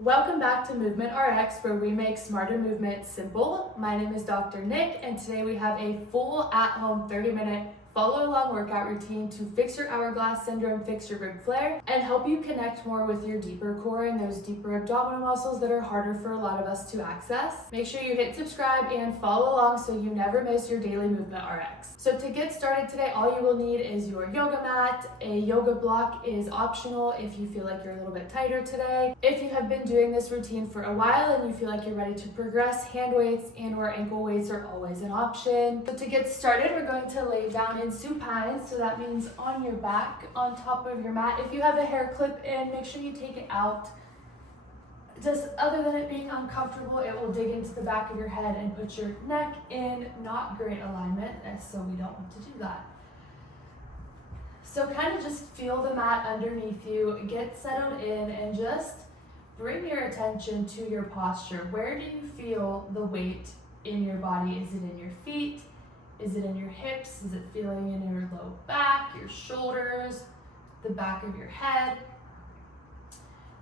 Welcome back to Movement RX, where we make smarter movement simple. My name is Dr. Nick, and today we have a full at-home 30-minute follow-along workout routine to fix your hourglass syndrome, fix your rib flare, and help you connect more with your deeper core and those deeper abdominal muscles that are harder for a lot of us to access. Make sure you hit subscribe and follow along so you never miss your daily Movement RX. So to get started today, all you will need is your yoga mat. A yoga block is optional if you feel like you're a little bit tighter today. If you have been doing this routine for a while and you feel like you're ready to progress, hand weights and or ankle weights are always an option. So to get started, we're going to lay down in supine, so that means on your back, on top of your mat. If you have a hair clip in, make sure you take it out. Just other than it being uncomfortable, it will dig into the back of your head and put your neck in not great alignment, and so we don't want to do that. So kind of just feel the mat underneath you, get settled in, and just bring your attention to your posture. Where do you feel the weight in your body? Is it in your feet? Is it in your hips? Is it feeling in your low back, your shoulders, the back of your head?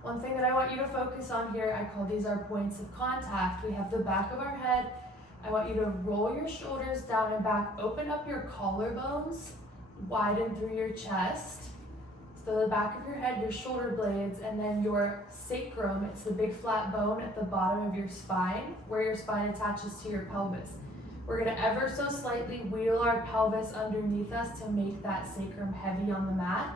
One thing that I want you to focus on here, I call these our points of contact. We have the back of our head. I want you to roll your shoulders down and back, open up your collarbones, widen through your chest. So the back of your head, your shoulder blades, and then your sacrum, it's the big flat bone at the bottom of your spine, where your spine attaches to your pelvis. We're gonna ever so slightly wheel our pelvis underneath us to make that sacrum heavy on the mat.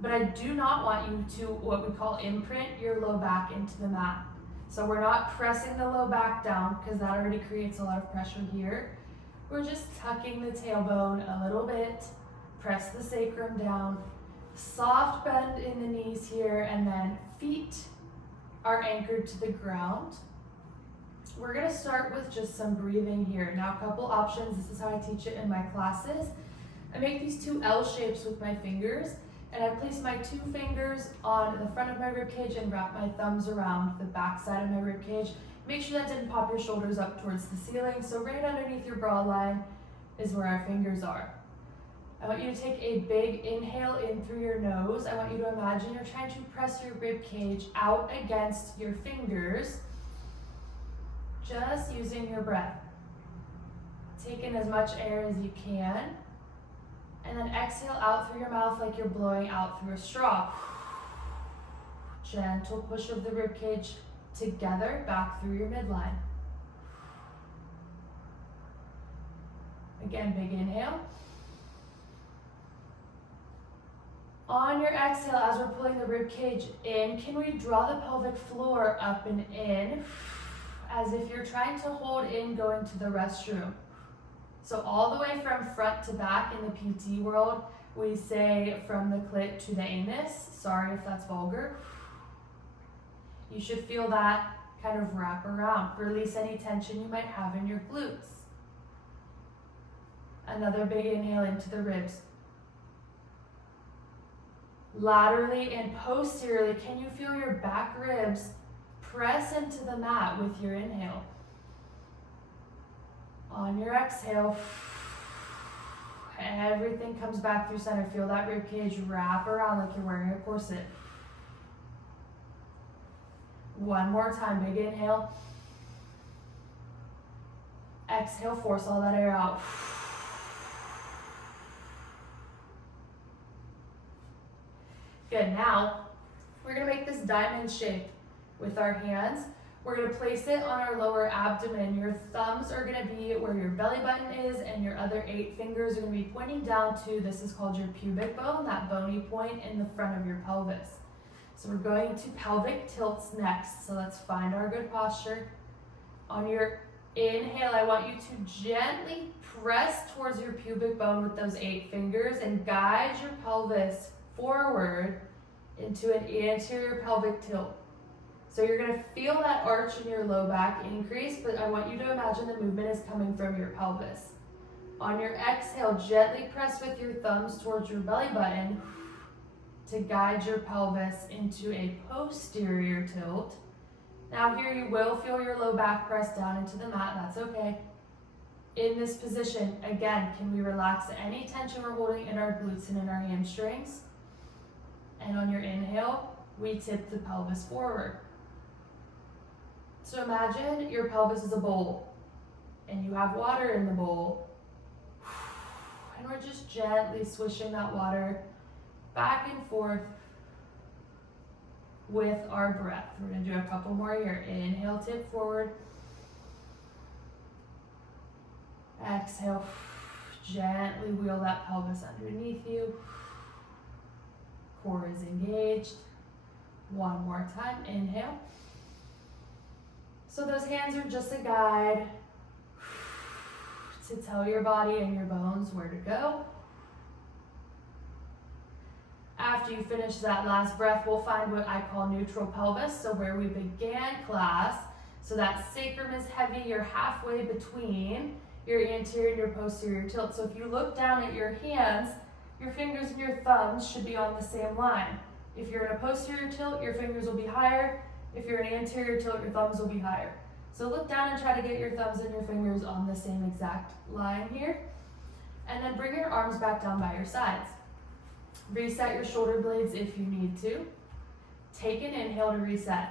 But I do not want you to, what we call, imprint your low back into the mat. So we're not pressing the low back down because that already creates a lot of pressure here. We're just tucking the tailbone a little bit, press the sacrum down, soft bend in the knees here, and then feet are anchored to the ground. We're gonna start with just some breathing here. Now, a couple options. This is how I teach it in my classes. I make these two L shapes with my fingers, and I place my two fingers on the front of my rib cage and wrap my thumbs around the back side of my rib cage. Make sure that didn't pop your shoulders up towards the ceiling. So right underneath your brow line is where our fingers are. I want you to take a big inhale in through your nose. I want you to imagine you're trying to press your rib cage out against your fingers, just using your breath. Take in as much air as you can, and then exhale out through your mouth like you're blowing out through a straw. Gentle push of the rib cage together back through your midline. Again, big inhale. On your exhale, as we're pulling the rib cage in, can we draw the pelvic floor up and in, as if you're trying to hold in going to the restroom? So all the way from front to back in the PT world, we say from the clit to the anus. Sorry if that's vulgar. You should feel that kind of wrap around. Release any tension you might have in your glutes. Another big inhale into the ribs. Laterally and posteriorly, can you feel your back ribs press into the mat with your inhale? On your exhale, everything comes back through center. Feel that rib cage wrap around like you're wearing a corset. One more time, big inhale. Exhale, force all that air out. Good, now we're gonna make this diamond shape with our hands. We're gonna place it on our lower abdomen. Your thumbs are gonna be where your belly button is, and your other 8 fingers are gonna be pointing down to, this is called your pubic bone, that bony point in the front of your pelvis. So we're going to pelvic tilts next. So let's find our good posture. On your inhale, I want you to gently press towards your pubic bone with those 8 fingers and guide your pelvis forward into an anterior pelvic tilt. So you're gonna feel that arch in your low back increase, but I want you to imagine the movement is coming from your pelvis. On your exhale, gently press with your thumbs towards your belly button to guide your pelvis into a posterior tilt. Now here you will feel your low back press down into the mat, that's okay. In this position, again, can we relax any tension we're holding in our glutes and in our hamstrings? And on your inhale, we tip the pelvis forward. So imagine your pelvis is a bowl and you have water in the bowl. And we're just gently swishing that water back and forth with our breath. We're going to do a couple more here. Inhale, tip forward. Exhale, gently wheel that pelvis underneath you. Core is engaged. One more time, inhale. So those hands are just a guide to tell your body and your bones where to go. After you finish that last breath, we'll find what I call neutral pelvis, so where we began class. So that sacrum is heavy, you're halfway between your anterior and your posterior tilt. So if you look down at your hands, your fingers and your thumbs should be on the same line. If you're in a posterior tilt, your fingers will be higher. If you're in an anterior tilt, your thumbs will be higher. So look down and try to get your thumbs and your fingers on the same exact line here. And then bring your arms back down by your sides. Reset your shoulder blades if you need to. Take an inhale to reset.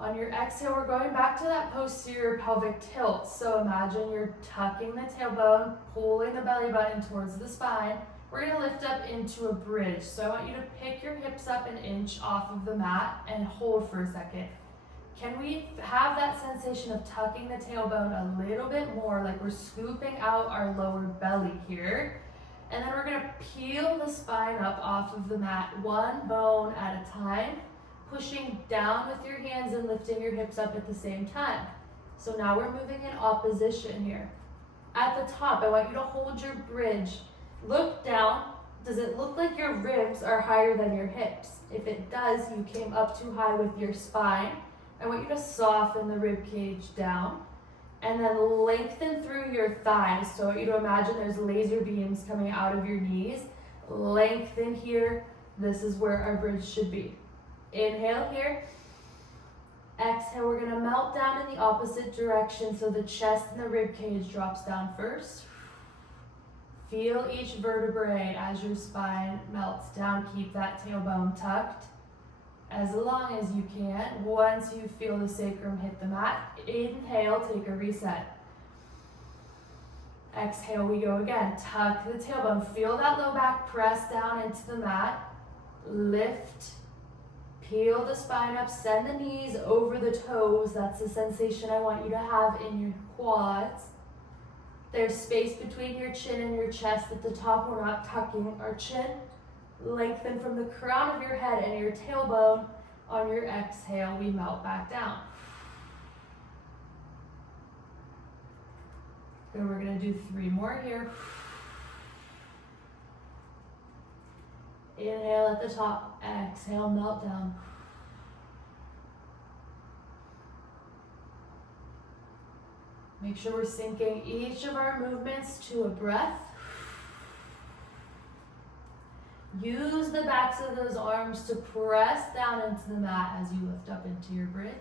On your exhale, we're going back to that posterior pelvic tilt. So imagine you're tucking the tailbone, pulling the belly button towards the spine. We're going to lift up into a bridge. So I want you to pick your hips up an inch off of the mat and hold for a second. Can we have that sensation of tucking the tailbone a little bit more, like we're scooping out our lower belly here? And then we're going to peel the spine up off of the mat, one bone at a time, pushing down with your hands and lifting your hips up at the same time. So now we're moving in opposition here. At the top, I want you to hold your bridge. Look down. Does it look like your ribs are higher than your hips? If it does, you came up too high with your spine. I want you to soften the rib cage down and then lengthen through your thighs. So I want you to imagine there's laser beams coming out of your knees. Lengthen here. This is where our bridge should be. Inhale here. Exhale, we're going to melt down in the opposite direction, so the chest and the rib cage drops down first. Feel each vertebrae as your spine melts down. Keep that tailbone tucked as long as you can. Once you feel the sacrum hit the mat, inhale, take a reset. Exhale, we go again. Tuck the tailbone. Feel that low back press down into the mat. Lift. Peel the spine up, send the knees over the toes. That's the sensation I want you to have in your quads. There's space between your chin and your chest at the top. We're not tucking our chin. Lengthen from the crown of your head and your tailbone. On your exhale, we melt back down. Then we're going to do 3 more here. Inhale at the top, exhale, melt down. Make sure we're syncing each of our movements to a breath. Use the backs of those arms to press down into the mat as you lift up into your bridge.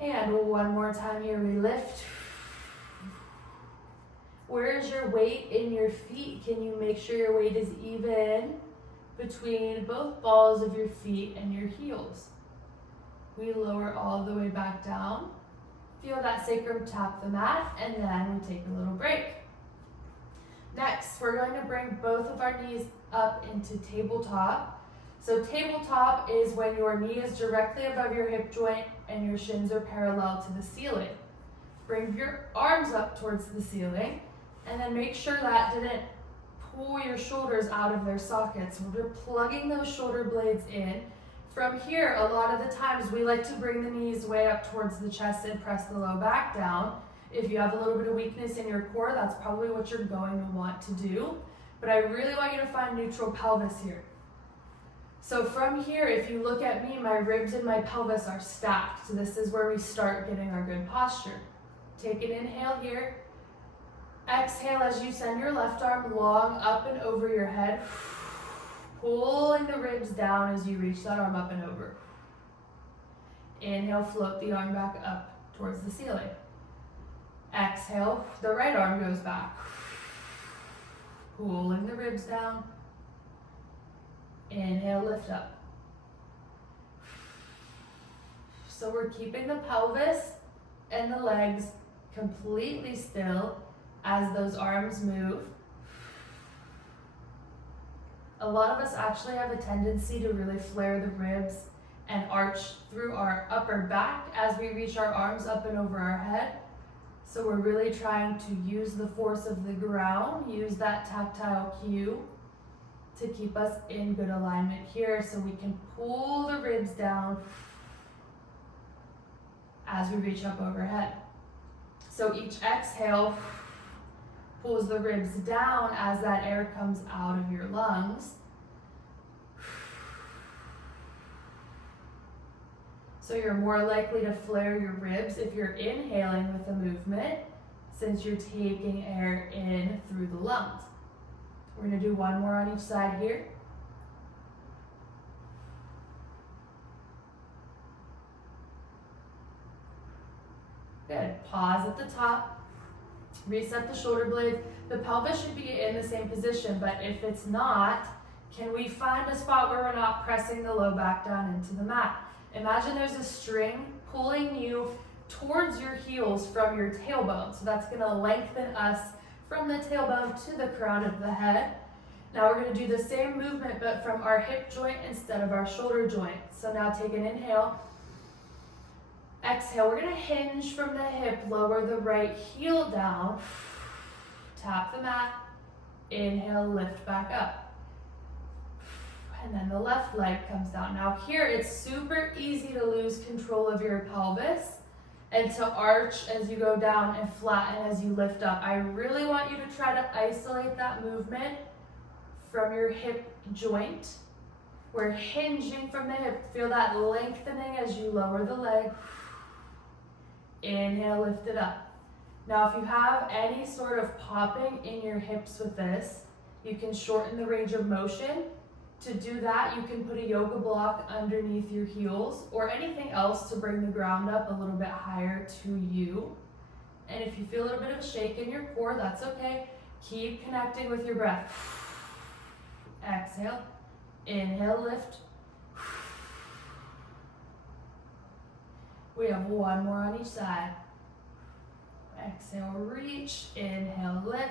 And one more time here, we lift. Where's your weight in your feet? Can you make sure your weight is even between both balls of your feet and your heels? We lower all the way back down. Feel that sacrum tap the mat, and then we take a little break. Next, we're going to bring both of our knees up into tabletop. So tabletop is when your knee is directly above your hip joint and your shins are parallel to the ceiling. Bring your arms up towards the ceiling. And then make sure that didn't pull your shoulders out of their sockets. We're plugging those shoulder blades in. From here, a lot of the times we like to bring the knees way up towards the chest and press the low back down. If you have a little bit of weakness in your core, that's probably what you're going to want to do. But I really want you to find neutral pelvis here. So from here, if you look at me, my ribs and my pelvis are stacked. So this is where we start getting our good posture. Take an inhale here. Exhale as you send your left arm long up and over your head, pulling the ribs down as you reach that arm up and over. Inhale, float the arm back up towards the ceiling. Exhale, the right arm goes back, pulling the ribs down. Inhale, lift up. So we're keeping the pelvis and the legs completely still as those arms move. A lot of us actually have a tendency to really flare the ribs and arch through our upper back as we reach our arms up and over our head. So we're really trying to use the force of the ground, use that tactile cue to keep us in good alignment here so we can pull the ribs down as we reach up overhead. So each exhale pulls the ribs down as that air comes out of your lungs. So you're more likely to flare your ribs if you're inhaling with the movement, since you're taking air in through the lungs. We're going to do one more on each side here. Good. Pause at the top. Reset the shoulder blades. The pelvis should be in the same position, but if it's not, can we find a spot where we're not pressing the low back down into the mat? Imagine there's a string pulling you towards your heels from your tailbone. So that's going to lengthen us from the tailbone to the crown of the head. Now we're going to do the same movement, but from our hip joint instead of our shoulder joint. So now take an inhale. Exhale, we're going to hinge from the hip, lower the right heel down, tap the mat, inhale, lift back up. And then the left leg comes down. Now here, it's super easy to lose control of your pelvis and to arch as you go down and flatten as you lift up. I really want you to try to isolate that movement from your hip joint. We're hinging from the hip. Feel that lengthening as you lower the leg. Inhale, lift it up. Now, if you have any sort of popping in your hips with this, you can shorten the range of motion. To do that, you can put a yoga block underneath your heels or anything else to bring the ground up a little bit higher to you. And if you feel a little bit of a shake in your core, that's okay. Keep connecting with your breath. Exhale, inhale, lift. We have one more on each side. Exhale, reach, inhale, lift.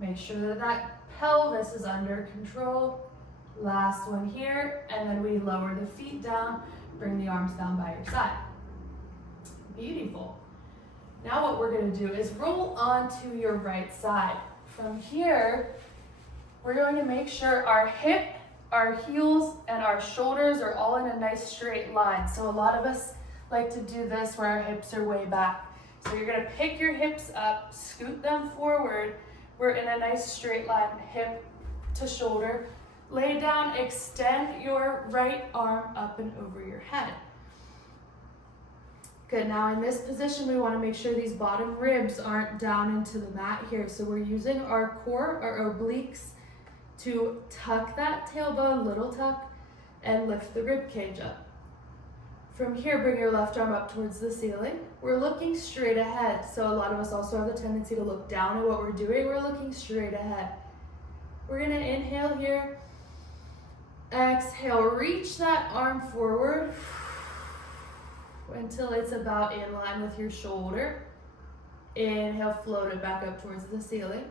Make sure that that pelvis is under control. Last one here, and then we lower the feet down, bring the arms down by your side. Beautiful. Now what we're going to do is roll onto your right side. From here, we're going to make sure our hip, our heels, and our shoulders are all in a nice straight line. So a lot of us like to do this where our hips are way back. So you're going to pick your hips up, scoot them forward. We're in a nice straight line, hip to shoulder. Lay down, extend your right arm up and over your head. Good, now in this position, we want to make sure these bottom ribs aren't down into the mat here. So we're using our core, our obliques, to tuck that tailbone, little tuck, and lift the rib cage up. From here, bring your left arm up towards the ceiling. We're looking straight ahead. So a lot of us also have the tendency to look down at what we're doing. We're looking straight ahead. We're gonna inhale here. Exhale, reach that arm forward until it's about in line with your shoulder. Inhale, float it back up towards the ceiling.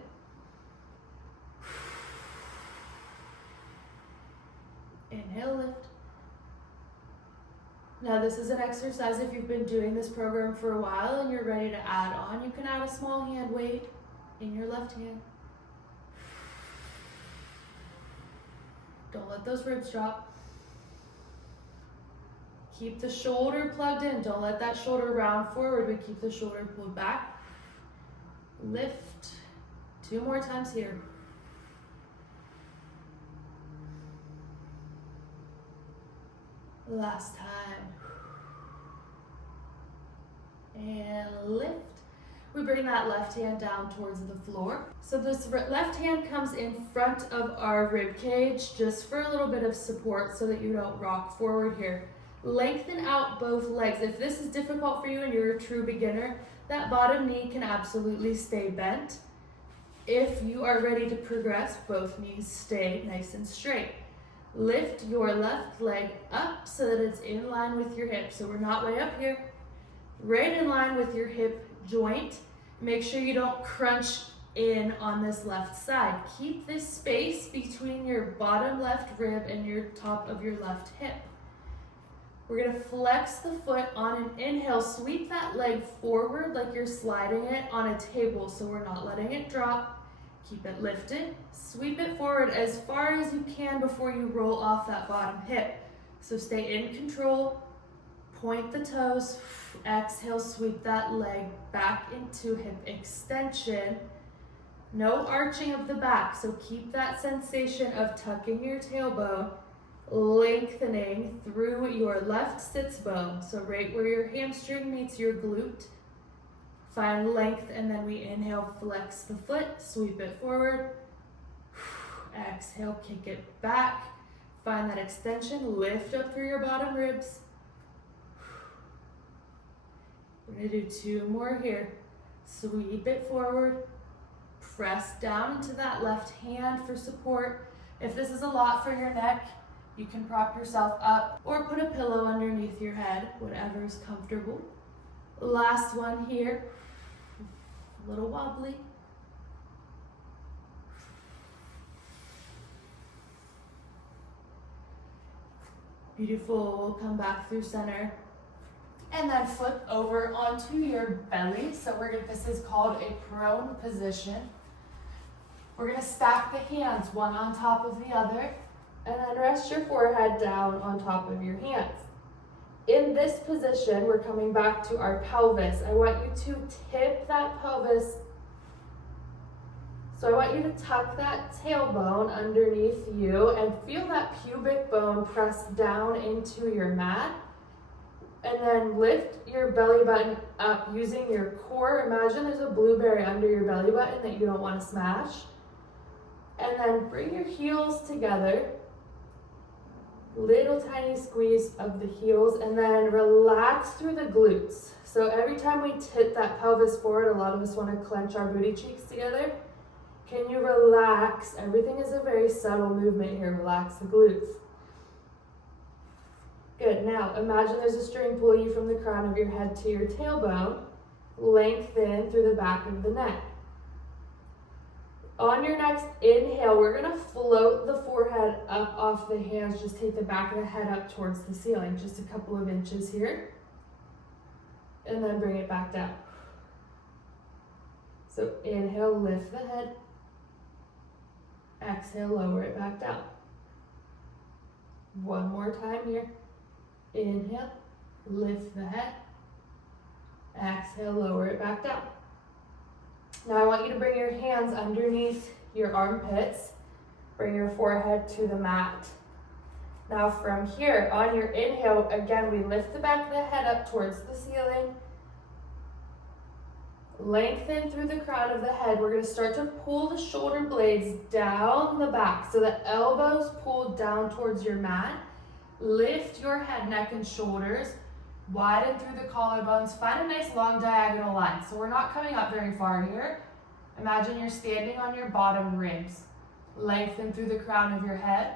Inhale, lift. Now this is an exercise, if you've been doing this program for a while and you're ready to add on, you can add a small hand weight in your left hand. Don't let those ribs drop. Keep the shoulder plugged in. Don't let that shoulder round forward, but keep the shoulder pulled back. Lift. 2 more times here. Last time. And lift. We bring that left hand down towards the floor. So this left hand comes in front of our rib cage just for a little bit of support so that you don't rock forward here. Lengthen out both legs. If this is difficult for you and you're a true beginner, that bottom knee can absolutely stay bent. If you are ready to progress, both knees stay nice and straight. Lift your left leg up so that it's in line with your hip. So we're not way up here. Right in line with your hip joint. Make sure you don't crunch in on this left side. Keep this space between your bottom left rib and your top of your left hip. We're gonna flex the foot on an inhale, sweep that leg forward like you're sliding it on a table, so we're not letting it drop. Keep it lifted, sweep it forward as far as you can before you roll off that bottom hip. So stay in control, point the toes, exhale, sweep that leg back into hip extension. No arching of the back, so keep that sensation of tucking your tailbone, lengthening through your left sits bone. So right where your hamstring meets your glute, find length, and then we inhale, flex the foot, sweep it forward. Exhale, kick it back. Find that extension, lift up through your bottom ribs. We're gonna do 2 more here. Sweep it forward. Press down into that left hand for support. If this is a lot for your neck, you can prop yourself up or put a pillow underneath your head, whatever is comfortable. Last one here. A little wobbly. Beautiful. We'll come back through center. And then flip over onto your belly. So this is called a prone position. We're gonna stack the hands one on top of the other, and then rest your forehead down on top of your hands. In this position, we're coming back to our pelvis. I want you to tip that pelvis. So I want you to tuck that tailbone underneath you and feel that pubic bone press down into your mat. And then lift your belly button up using your core. Imagine there's a blueberry under your belly button that you don't want to smash. And then bring your heels together. Little tiny squeeze of the heels, and then relax through the glutes. So every time we tip that pelvis forward, a lot of us want to clench our booty cheeks together. Can you relax? Everything is a very subtle movement here. Relax the glutes. Good. Now imagine there's a string pulling you from the crown of your head to your tailbone. Lengthen through the back of the neck. On your next inhale, we're gonna float the forehead up off the hands. Just take the back of the head up towards the ceiling, just a couple of inches here. And then bring it back down. So inhale, lift the head. Exhale, lower it back down. One more time here. Inhale, lift the head. Exhale, lower it back down. Now I want you to bring your hands underneath your armpits. Bring your forehead to the mat. Now from here, on your inhale, again, we lift the back of the head up towards the ceiling. Lengthen through the crown of the head. We're going to start to pull the shoulder blades down the back. So the elbows pull down towards your mat. Lift your head, neck, and shoulders. Widen through the collarbones. Find a nice long diagonal line. So we're not coming up very far here. Imagine you're standing on your bottom ribs. Lengthen through the crown of your head.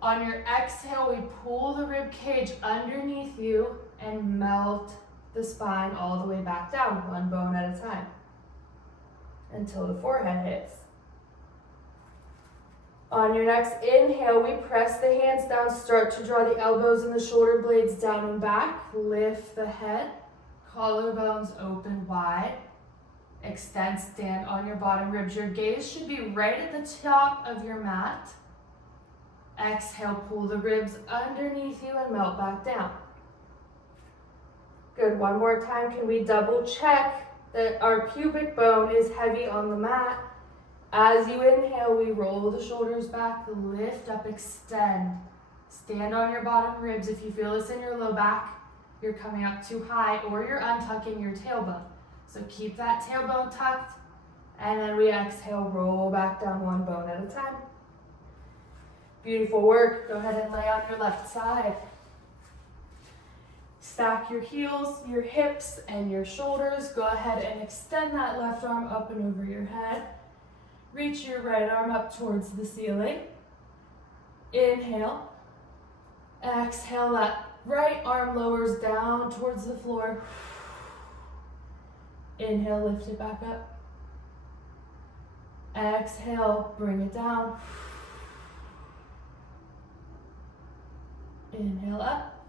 On your exhale, we pull the rib cage underneath you and melt the spine all the way back down, one bone at a time, until the forehead hits. On your next inhale, we press the hands down, start to draw the elbows and the shoulder blades down and back. Lift the head, collarbones open wide. Extend, stand on your bottom ribs. Your gaze should be right at the top of your mat. Exhale, pull the ribs underneath you and melt back down. Good, one more time. Can we double check that our pubic bone is heavy on the mat? As you inhale, we roll the shoulders back, lift up, extend. Stand on your bottom ribs. If you feel this in your low back, you're coming up too high or you're untucking your tailbone. So keep that tailbone tucked, and then we exhale, roll back down one bone at a time. Beautiful work. Go ahead and lay on your left side. Stack your heels, your hips, and your shoulders. Go ahead and extend that left arm up and over your head. Reach your right arm up towards the ceiling. Inhale. Exhale, that right arm lowers down towards the floor. Inhale, lift it back up. Exhale, bring it down. Inhale up.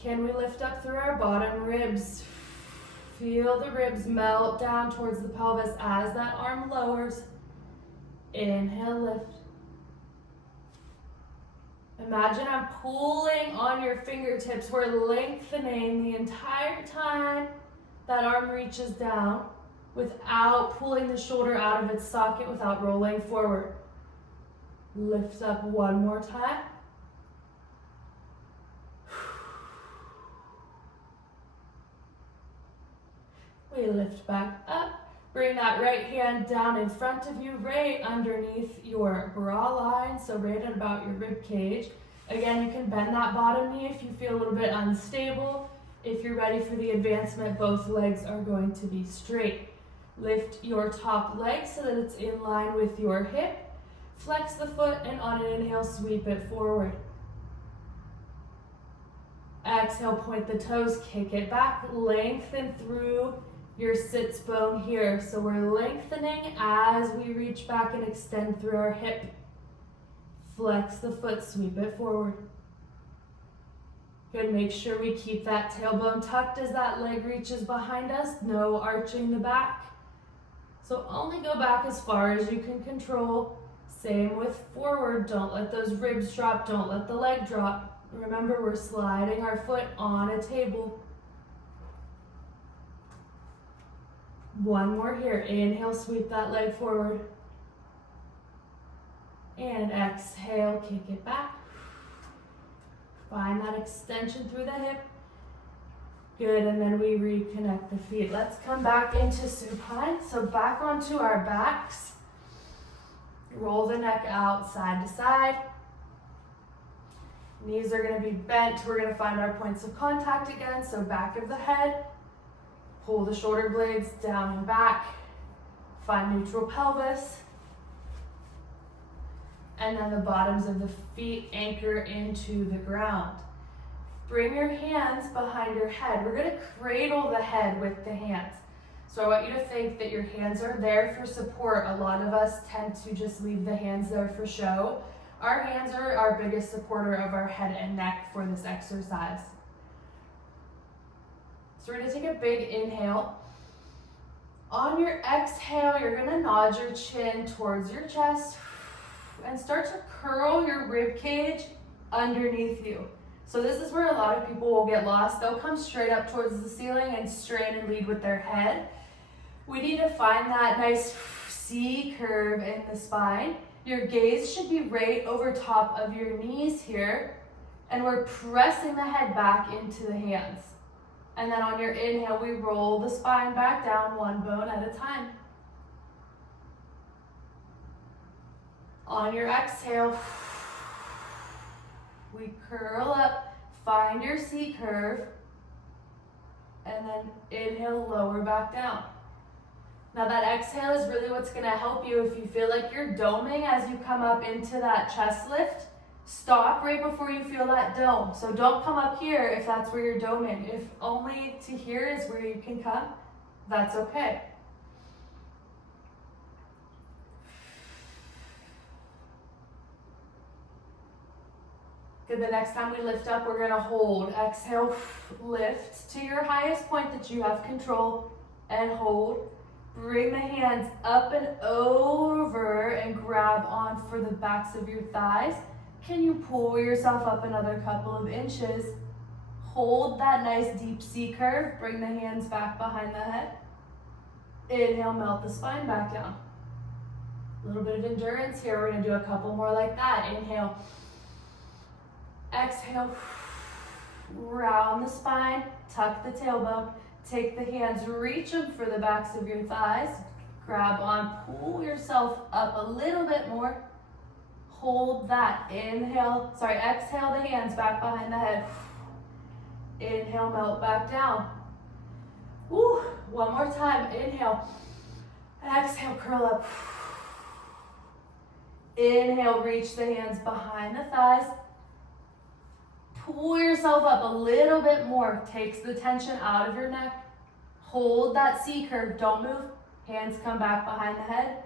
Can we lift up through our bottom ribs? Feel the ribs melt down towards the pelvis as that arm lowers. Inhale, lift. Imagine I'm pulling on your fingertips. We're lengthening the entire time that arm reaches down without pulling the shoulder out of its socket, without rolling forward. Lift up one more time. We lift back up. Bring that right hand down in front of you, right underneath your bra line, so right at about your rib cage. Again, you can bend that bottom knee if you feel a little bit unstable. If you're ready for the advancement, both legs are going to be straight. Lift your top leg so that it's in line with your hip. Flex the foot, and on an inhale, sweep it forward. Exhale, point the toes, kick it back, lengthen through your sits bone here. So we're lengthening as we reach back and extend through our hip. Flex the foot, sweep it forward. Good, make sure we keep that tailbone tucked as that leg reaches behind us. No arching the back. So only go back as far as you can control. Same with forward, don't let those ribs drop, don't let the leg drop. Remember, we're sliding our foot on a table. One more here. Inhale, sweep that leg forward. And exhale, kick it back. Find that extension through the hip. Good, and then we reconnect the feet. Let's come back into supine. So back onto our backs. Roll the neck out side to side. Knees are going to be bent. We're going to find our points of contact again. So back of the head. Pull the shoulder blades down and back. Find neutral pelvis. And then the bottoms of the feet anchor into the ground. Bring your hands behind your head. We're going to cradle the head with the hands. So I want you to think that your hands are there for support. A lot of us tend to just leave the hands there for show. Our hands are our biggest supporter of our head and neck for this exercise. So we're going to take a big inhale. On your exhale, you're going to nod your chin towards your chest and start to curl your rib cage underneath you. So this is where a lot of people will get lost. They'll come straight up towards the ceiling and strain and lead with their head. We need to find that nice C curve in the spine. Your gaze should be right over top of your knees here, and we're pressing the head back into the hands. And then on your inhale, we roll the spine back down one bone at a time. On your exhale, we curl up, find your C curve, and then inhale, lower back down. Now that exhale is really what's going to help you. If you feel like you're doming as you come up into that chest lift, stop right before you feel that dome. So don't come up here if that's where you're doming. If only to here is where you can come, that's okay. Good, the next time we lift up, we're gonna hold. Exhale, lift to your highest point that you have control and hold. Bring the hands up and over and grab on for the backs of your thighs. Can you pull yourself up another couple of inches? Hold that nice deep C curve. Bring the hands back behind the head. Inhale, melt the spine back down. A little bit of endurance here. We're gonna do a couple more like that. Inhale. Exhale, round the spine, tuck the tailbone, take the hands, reach them for the backs of your thighs, grab on, pull yourself up a little bit more, hold that, exhale the hands back behind the head, inhale, melt back down. Woo. One more time, inhale, exhale, curl up, Inhale, reach the hands behind the thighs. Pull yourself up a little bit more. Takes the tension out of your neck. Hold that C curve, don't move. Hands come back behind the head.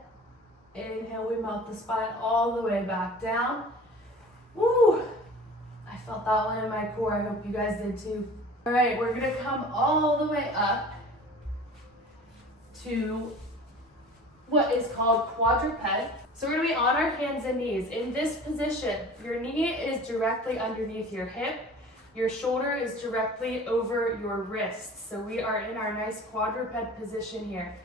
Inhale, we melt the spine all the way back down. Woo! I felt that one in my core, I hope you guys did too. All right, we're gonna come all the way up to what is called quadruped. So we're gonna be on our hands and knees. In this position, your knee is directly underneath your hip. Your shoulder is directly over your wrist. So we are in our nice quadruped position here.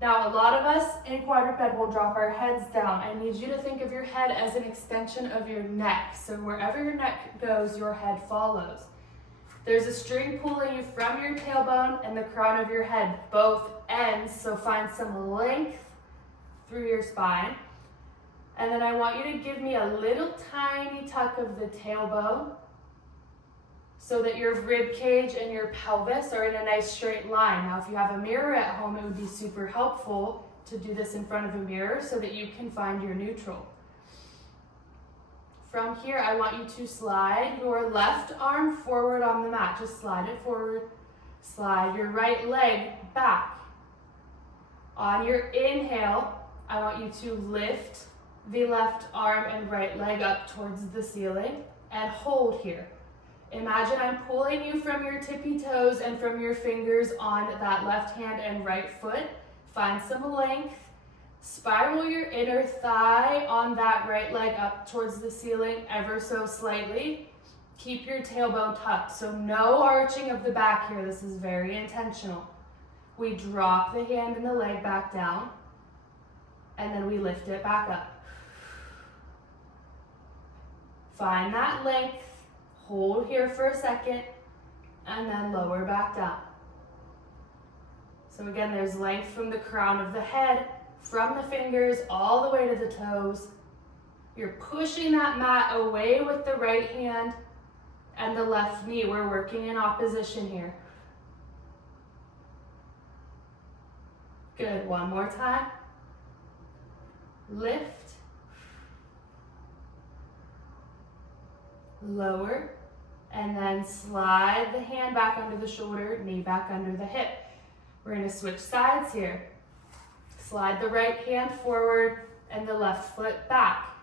Now, a lot of us in quadruped will drop our heads down. I need you to think of your head as an extension of your neck. So wherever your neck goes, your head follows. There's a string pulling you from your tailbone and the crown of your head, both ends. So find some length through your spine. And then I want you to give me a little tiny tuck of the tailbone so that your rib cage and your pelvis are in a nice straight line. Now, if you have a mirror at home, it would be super helpful to do this in front of a mirror so that you can find your neutral. From here, I want you to slide your left arm forward on the mat. Just slide it forward. Slide your right leg back. On your inhale, I want you to lift the left arm and right leg up towards the ceiling and hold here. Imagine I'm pulling you from your tippy toes and from your fingers on that left hand and right foot. Find some length. Spiral your inner thigh on that right leg up towards the ceiling ever so slightly. Keep your tailbone tucked, so no arching of the back here. This is very intentional. We drop the hand and the leg back down, and then we lift it back up. Find that length. Hold here for a second, and then lower back down. So again, there's length from the crown of the head, from the fingers, all the way to the toes. You're pushing that mat away with the right hand and the left knee. We're working in opposition here. Good, one more time. Lift. Lower, and then slide the hand back under the shoulder, knee back under the hip. We're going to switch sides here. Slide the right hand forward and the left foot back.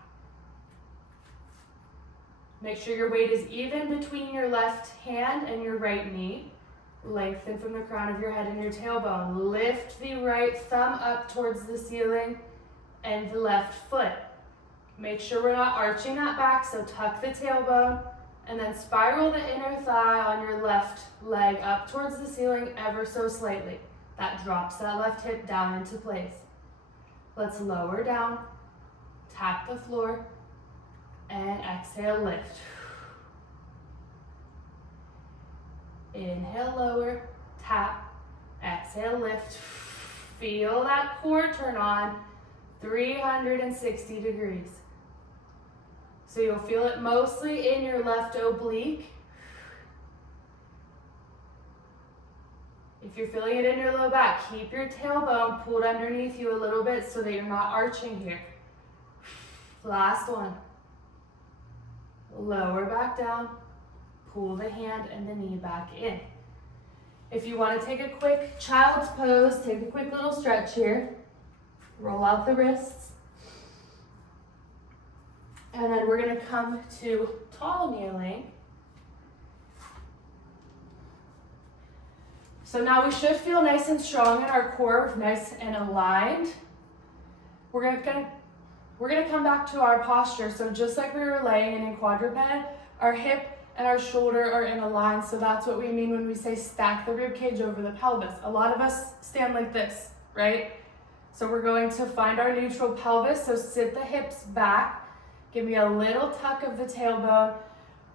Make sure your weight is even between your left hand and your right knee. Lengthen from the crown of your head and your tailbone. Lift the right thumb up towards the ceiling and the left foot. Make sure we're not arching that back, so tuck the tailbone and then spiral the inner thigh on your left leg up towards the ceiling ever so slightly. That drops that left hip down into place. Let's lower down, tap the floor, and exhale, lift. Inhale, lower, tap, exhale, lift. Feel that core turn on 360 degrees. So you'll feel it mostly in your left oblique. If you're feeling it in your low back, keep your tailbone pulled underneath you a little bit so that you're not arching here. Last one. Lower back down, pull the hand and the knee back in. If you want to take a quick child's pose, take a quick little stretch here. Roll out the wrists. And then we're going to come to tall kneeling. So now we should feel nice and strong in our core, nice and aligned. We're going to come back to our posture. So just like we were laying in quadruped, our hip and our shoulder are in a line. So that's what we mean when we say stack the rib cage over the pelvis. A lot of us stand like this, right? So we're going to find our neutral pelvis. So sit the hips back. Give me a little tuck of the tailbone.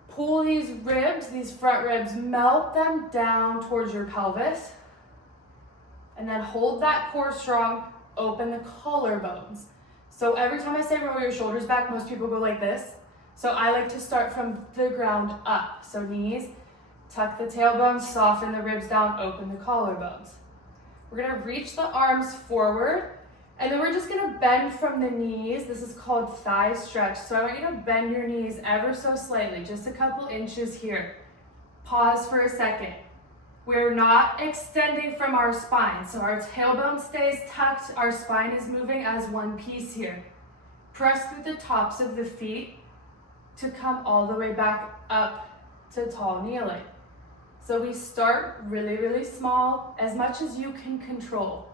Pull these ribs, these front ribs, melt them down towards your pelvis. And then hold that core strong, open the collarbones. So every time I say roll your shoulders back, most people go like this. So I like to start from the ground up. So knees, tuck the tailbone, soften the ribs down, open the collarbones. We're gonna reach the arms forward. And then we're just gonna bend from the knees. This is called thigh stretch. So I want you to bend your knees ever so slightly, just a couple inches here. Pause for a second. We're not extending from our spine. So our tailbone stays tucked, our spine is moving as one piece here. Press through the tops of the feet to come all the way back up to tall kneeling. So we start really, really small, as much as you can control.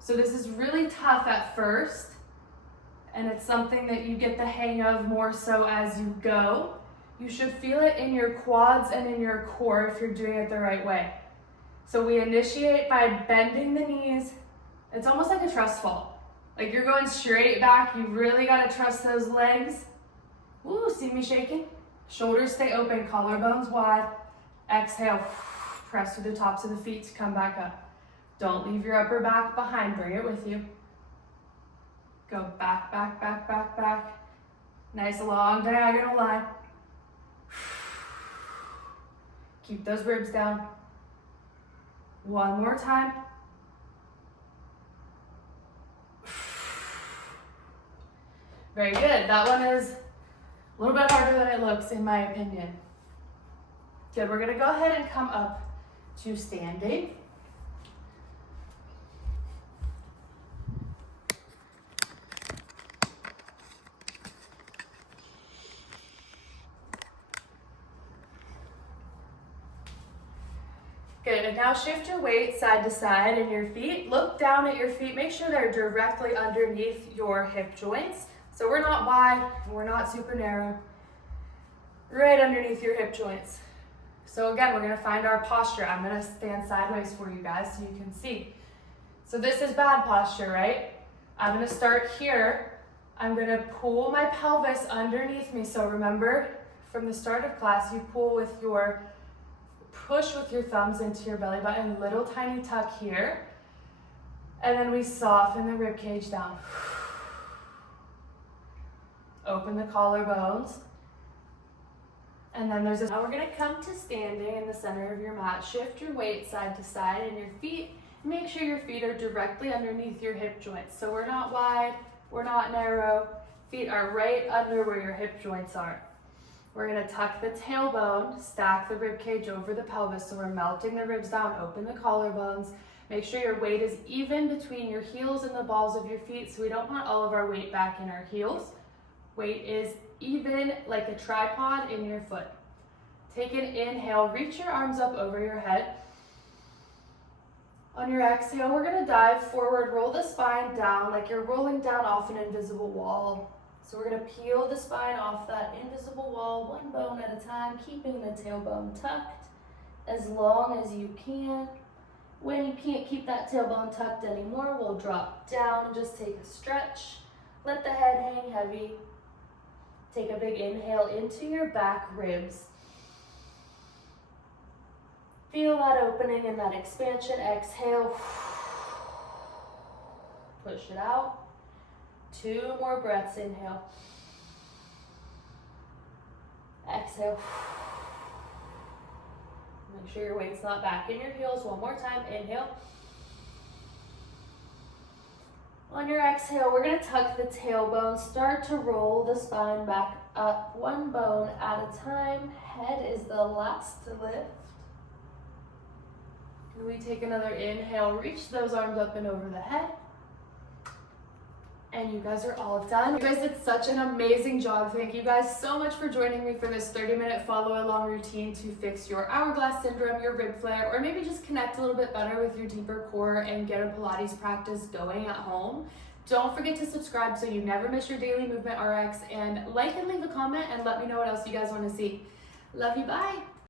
So this is really tough at first, and it's something that you get the hang of more so as you go. You should feel it in your quads and in your core if you're doing it the right way. So we initiate by bending the knees. It's almost like a trust fall. Like you're going straight back, you really gotta trust those legs. Ooh, see me shaking? Shoulders stay open, collarbones wide. Exhale, press through the tops of the feet to come back up. Don't leave your upper back behind, bring it with you. Go back, back, back, back, back. Nice long diagonal line. Keep those ribs down. One more time. Very good. That one is a little bit harder than it looks, in my opinion. Good. We're going to go ahead and come up to standing. Good, and now shift your weight side to side in your feet. Look down at your feet. Make sure they're directly underneath your hip joints. So we're not wide, we're not super narrow. Right underneath your hip joints. So again, we're gonna find our posture. I'm gonna stand sideways for you guys so you can see. So this is bad posture, right? I'm gonna start here. I'm gonna pull my pelvis underneath me. So remember, from the start of class, you push with your thumbs into your belly button, little tiny tuck here. And then we soften the rib cage down. Open the collarbones. And then now we're gonna come to standing in the center of your mat. Shift your weight side to side in your feet. Make sure your feet are directly underneath your hip joints. So we're not wide, we're not narrow. Feet are right under where your hip joints are. We're gonna tuck the tailbone, stack the rib cage over the pelvis. So we're melting the ribs down, open the collarbones. Make sure your weight is even between your heels and the balls of your feet. So we don't want all of our weight back in our heels. Weight is even like a tripod in your foot. Take an inhale, reach your arms up over your head. On your exhale, we're gonna dive forward, roll the spine down like you're rolling down off an invisible wall. So we're gonna peel the spine off that invisible wall, one bone at a time, keeping the tailbone tucked as long as you can. When you can't keep that tailbone tucked anymore, we'll drop down and just take a stretch. Let the head hang heavy. Take a big inhale into your back ribs. Feel that opening and that expansion. Exhale. Push it out. 2 more breaths. Inhale. Exhale. Make sure your weight's not back in your heels. One more time. Inhale. On your exhale, we're going to tuck the tailbone, start to roll the spine back up, one bone at a time. Head is the last to lift. And we take another inhale, reach those arms up and over the head. And you guys are all done. You guys did such an amazing job. Thank you guys so much for joining me for this 30-minute follow-along routine to fix your hourglass syndrome, your rib flare, or maybe just connect a little bit better with your deeper core and get a Pilates practice going at home. Don't forget to subscribe so you never miss your daily movement RX, and like and leave a comment and let me know what else you guys want to see. Love you, bye.